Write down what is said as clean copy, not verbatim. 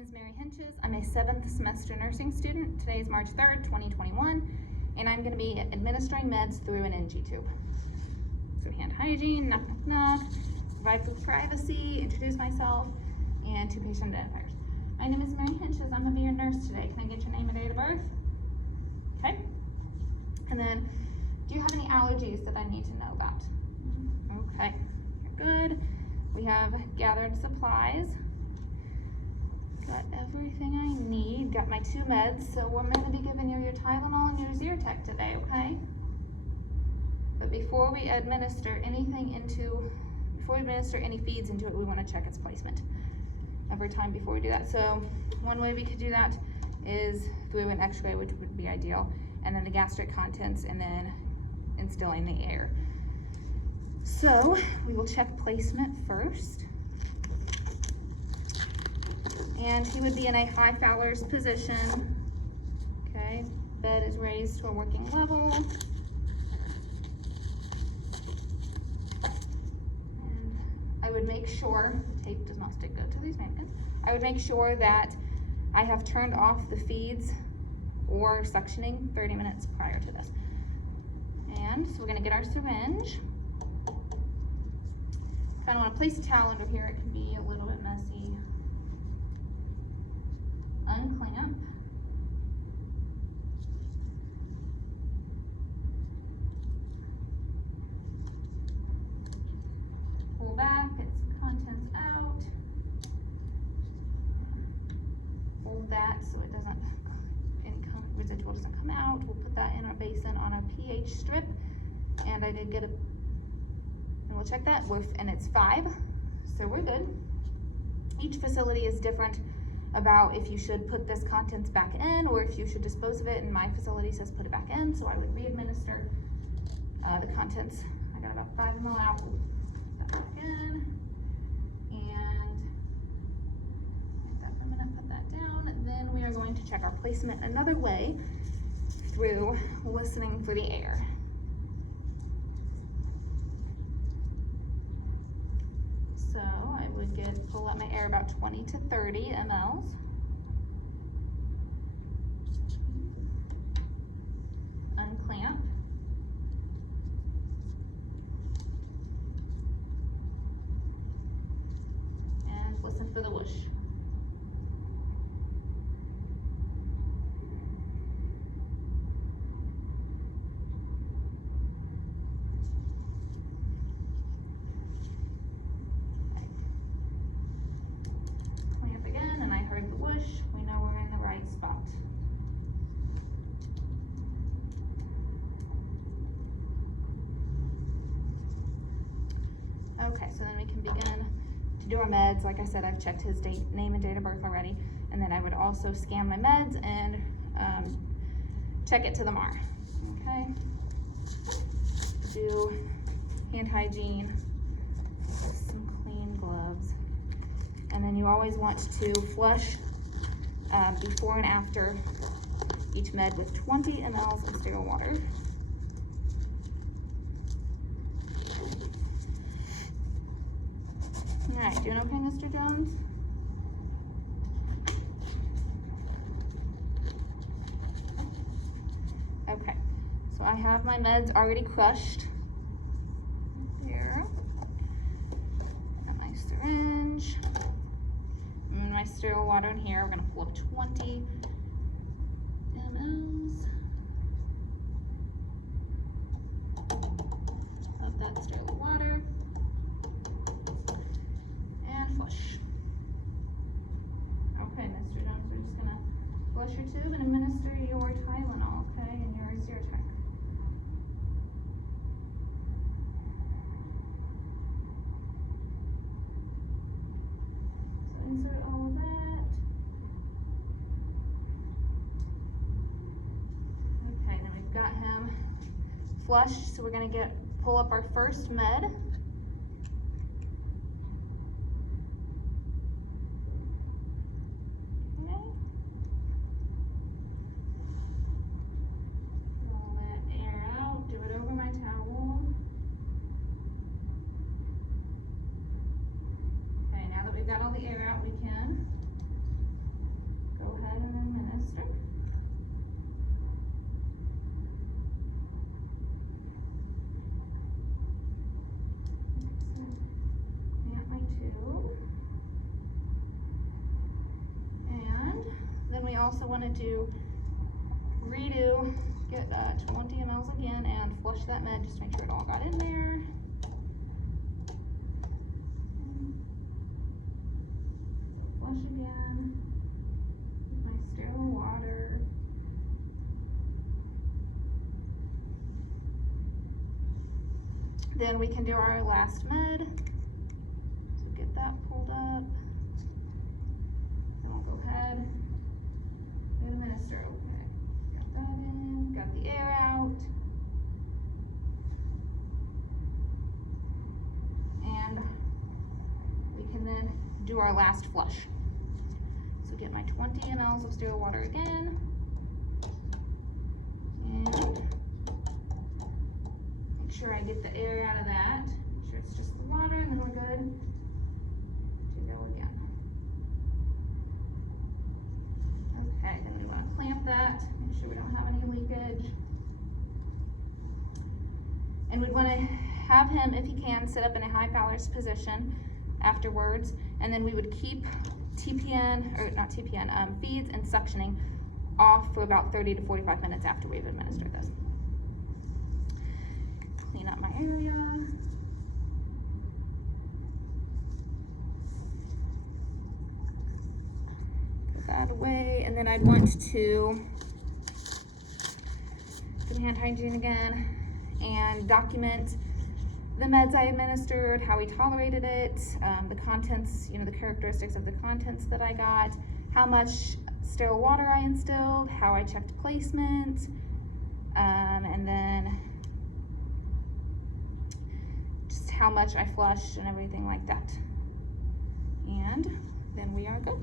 is Mary Hinches. I'm a 7th semester nursing student. Today is March 3rd, 2021, and I'm going to be administering meds through an NG tube. So hand hygiene, knock, knock, knock, provide for privacy, introduce myself, and 2 patient identifiers. My name is Mary Hinches. I'm going to be your nurse today. Can I get your name and date of birth? Okay. And then, do you have any allergies that I need to know about? Okay, you're good. We have gathered supplies. Got everything I need. Got my 2 meds. So I'm going to be giving you your Tylenol and your Zyrtec today, okay? But before we administer any feeds into it, we want to check its placement every time before we do that. So one way we could do that is through an x-ray, which would be ideal, and then the gastric contents, and then instilling the air. So we will check placement first. And he would be in a high Fowler's position. Okay, bed is raised to a working level. And I would make sure, the tape does not stick good to these mannequins. I would make sure that I have turned off the feeds or suctioning 30 minutes prior to this. And so we're gonna get our syringe. Kind of want to place a towel under here. It can be a little bit messy. Unclamp. Pull back, get some contents out. Hold that so it doesn't, any residual doesn't come out. We'll put that in our basin on our pH strip. And I did get and we'll check that, and it's 5, so we're good. Each facility is different about if you should put this contents back in or if you should dispose of it, and my facility says put it back in, so I would re-administer the contents. I got about 5 ml out. Put that back in, and wait that for a minute, put that down, and then we are going to check our placement another way through listening for the air. So I would pull out my air about 20 to 30 mLs. Unclamp. And listen for the whoosh. We know we're in the right spot. Okay, so then we can begin to do our meds. Like I said, I've checked his name and date of birth already, and then I would also scan my meds and check it to the MAR. Okay, do hand hygiene, some clean gloves, and then you always want to flush before and after each med with 20 mLs of sterile water. All right, doing okay, Mr. Jones? Okay, so I have my meds already crushed. Here, got my syringe. And my sterile water in here. We're going to pull up 20 mLs of that sterile water and flush. Okay, Mr. Jones, we're just going to flush your tube and administer your Tylenol, okay, and your Zyrtec. Insert all of that. Okay, then we've got him flushed, so we're going to pull up our first med. Okay. Pull that air out, do it over my towel. Okay, now that we've got all the air out, we can also wanted to redo, get 20 mLs again and flush that med just to make sure it all got in there. Flush again with my sterile water. Then we can do our last med. So get that pulled up. Then I'll go ahead and administer. Okay, got that in, got the air out. And we can then do our last flush. So get my 20 mLs of sterile water again. And make sure I get the air out of that. Make sure it's just the water, and then we're good to go again. Okay, then we want to clamp that, make sure we don't have any leakage. And we'd want to have him, if he can, sit up in a high Fowler's position afterwards, and then we would keep TPN, or not TPN, feeds and suctioning off for about 30 to 45 minutes after we've administered this. Clean up my area. Put that away, and then I'd want to do hand hygiene again and document the meds I administered, how we tolerated it, the contents, the characteristics of the contents that I got, how much sterile water I instilled, how I checked placement, and then just how much I flushed and everything like that. And then we are good.